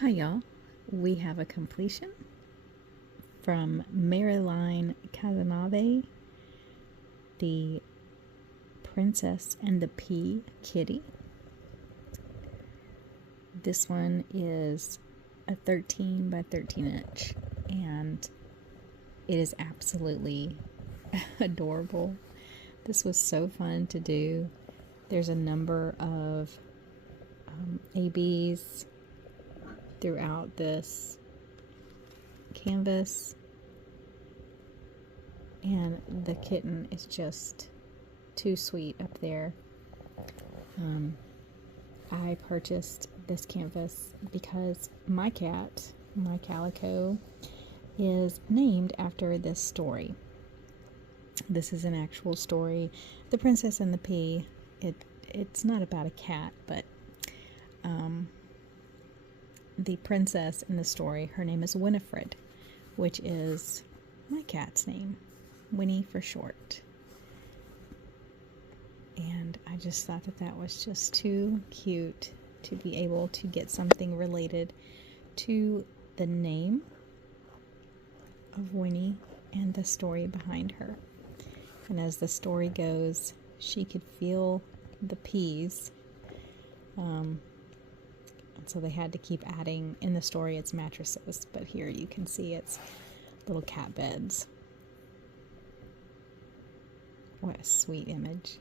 Hi, y'all. We have a completion from Marilyn Casanave, The Princess and the Pea Kitty. This one is a 13 by 13 inch, and it is absolutely adorable. This was so fun to do. There's a number of ABs throughout this canvas, and the kitten is just too sweet up there. I purchased this canvas because my cat, my calico, is named after this story. This is an actual story, The Princess and the Pea. It's not about a cat, but the princess in the story, her name is Winifred, which is my cat's name, Winnie for short. And I just thought that was just too cute to be able to get something related to the name of Winnie and the story behind her. And as the story goes, she could feel the peas. So they had to keep adding, in the story it's mattresses, but here you can see it's little cat beds. What a sweet image.